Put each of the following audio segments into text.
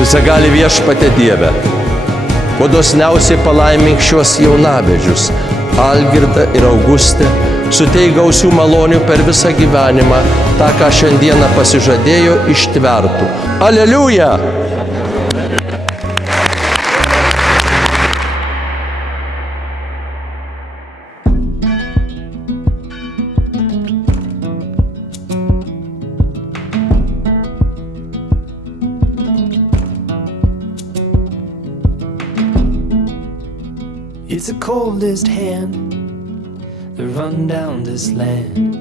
Visagali Viešpatie Dieve, kuo dosniausiai palaimink šiuos jaunavedžius, Algirdą ir Augustę, suteik gausių malonių per visą gyvenimą, tą, ką šiandieną pasižadėjo, ištvertų. Aleliuja! It's the coldest hand that run down this land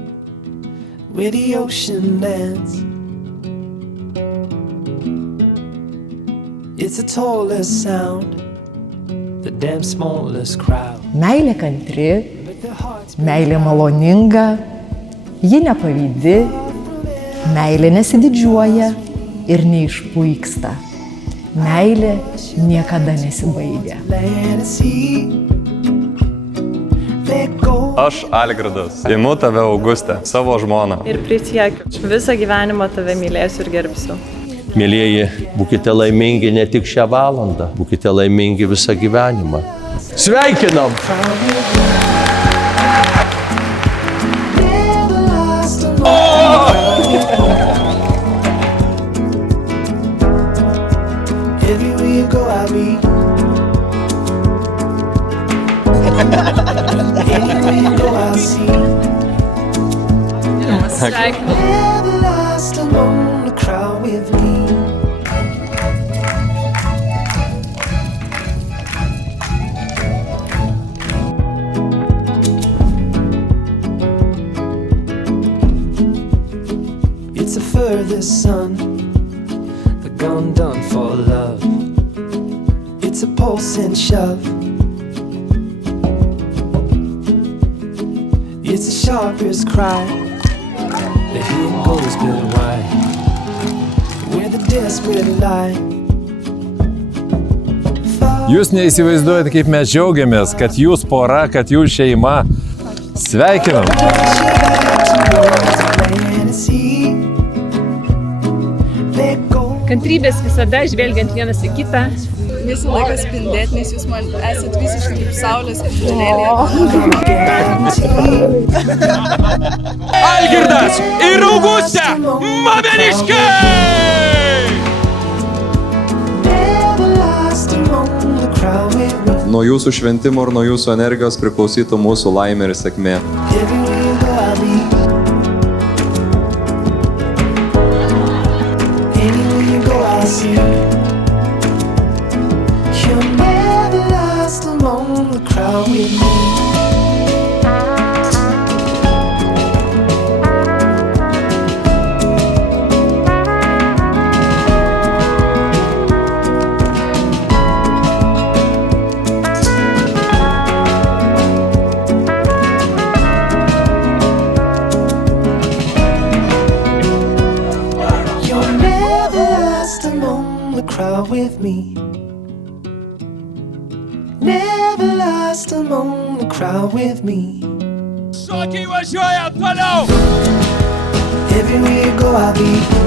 where the ocean lands. It's the tallest sound, the damn smallest crowd. Meilė kantri, meilė maloninga, ji nepavydi, meilė nesididžiuoja ir neišpuiksta. Meilė niekada nesibaigia. Aš, Algirdas, imu tave, Augustę, savo žmoną. Ir prisiekiu, visą gyvenimą tave mylėsiu ir gerbsiu. Mielieji, būkite laimingi ne tik šią valandą, būkite laimingi visą gyvenimą. Sveikinam! Everywhere you go, I'll be. Anywhere you go, I'll see. Never lost alone, the crowd with me. It's the furthest sun, the gone done for love. It's a pulse and shove. It's the sharpest cry. The hidden goes built wide, where the desperate lie. Jūs neįsivaizduojate, kaip mes džiaugiamės, kad jūs pora, kad jūs šeima. Sveikinam! Kantrybės visada žvelgiant vienas į kitą. Visą laiką spindėti, nes jūs man esat visiškai kaip saulės spindėlė. Algirdas ir Augustė, mameniškai! Nuo jūsų šventimo ir nuo jūsų energijos priklausytų mūsų laimė ir sėkmė. You'll never last alone, the crowd with me. You'll never last alone, the crowd with me. Never last among the crowd with me. Šokiai važiuoja toliau! Everywhere you go, I'll be.